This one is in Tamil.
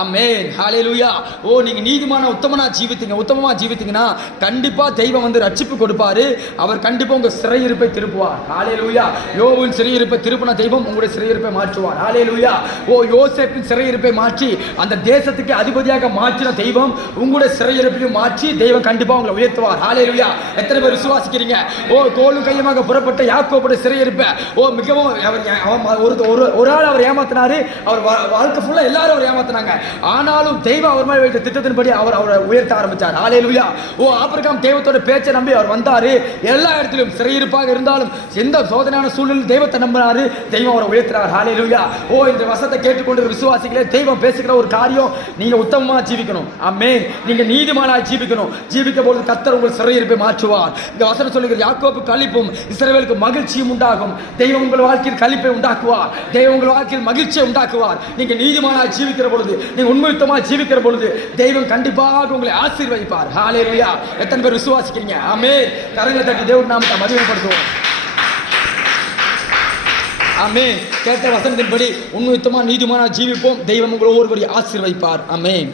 ஆமென். ஹல்லேலூயா. ஓ, நீங்க நீதிமான உத்தமமா ஜீவித்தீங்கன்னா கண்டிப்பா தெய்வம் வந்து ரட்சிப்பு கொடுப்பாரு. அவர் கண்டிப்பா உங்க சிறையிருப்பை திருப்புவார். ஹல்லேலூயா. யோபுவின் சிறையிருப்பை திருப்பின தெய்வம் உங்களுடைய சிறையிருப்பை மாற்றுவார். ஹல்லேலூயா. ஓ, யோசேப்பின் சிறையிருப்பை மாற்றி அந்த தேசத்துக்கு அதிபதியாக மாற்றின தெய்வம் உங்களுடைய சிறையிருப்பையும் மாற்றி தெய்வம் கண்டிப்பா உங்களை உயர்த்துவார். ஹல்லேலூயா. எத்தனை பேர் விசுவாசிக்கிறீங்க? ஓ, தோளும் கையுமாக புறப்பட்ட யாக்கோபுடைய சிறையிருப்பை மிகவும் ஒரு ஆள் அவர் ஏமாத்தினாரு. அவர் வாழ்க்கை ஃபுல்லா எல்லாரும் அவர் ஏமாத்தினாங்க. ஆனாலும் தெய்வம் அவர் மேல் வைத்த திட்டத்தின்படி அவரை உயர்த்த ஆரம்பிச்சார். ஹல்லேலூயா. ஓ, ஆபிரகாம் தெய்வத்தோட பேச்சை நம்பி அவர் வந்தாரு. எல்லா இடத்திலும் சிறையிருப்பாக இருந்தாலும் எந்த சோதனையான சூழ்நிலையில் தெய்வத்தை நம்பினாரு, தெய்வம் அவரை உயர்த்தினார். ஹல்லேலூயா. ஓ, இந்த வசனத்தை கேட்டுக்கொண்டு விசுவாசிகளே, தெய்வம் பேசுகிற ஒரு காரியம், நீங்க உத்தமமா ஜீவிக்கணும். ஆமென். நீங்க நீதிமானா ஜீவிக்கணும். ஜீவிக்கும் போது கர்த்தர் உங்கள் சிறையிருப்பை மாற்றுவார். இந்த வசனம் சொல்லுகிற யாக்கோபு களிப்பும் இஸ்ரவேலுக்கு மகிழ்ச்சியும் உண்டாகும். தெய்வம் உங்கள் வாழ்க்கையில் களிப்பை உண்டாக்குவார். தெய்வம் உங்கள் வாழ்க்கையில் மகிழ்ச்சியை உண்டாக்குவார். நீங்க நீதிமானா ஜீவிக்கிற பொழுது, நீங்க உண்மையுத்தமா ஜீவிக்கிற பொழுது தெய்வம் கண்டிப்பாக உங்களை ஆசீர்வதிப்பார். ஹல்லேலூயா. எத்தனை பேர் விசுவாசிக்கிறீங்க? ஆமென். கரங்களை தட்டி தேவனுடைய நாமத்தை மகிமைப்படுத்துவோம். ஆமென். கேட்ட வசனத்தின்படி உண்மையுத்தமா நீதிமானா ஜீவிப்போம். தெய்வம் உங்களை ஒவ்வொருவரையும் ஆசீர்வதிப்பார். ஆமென்.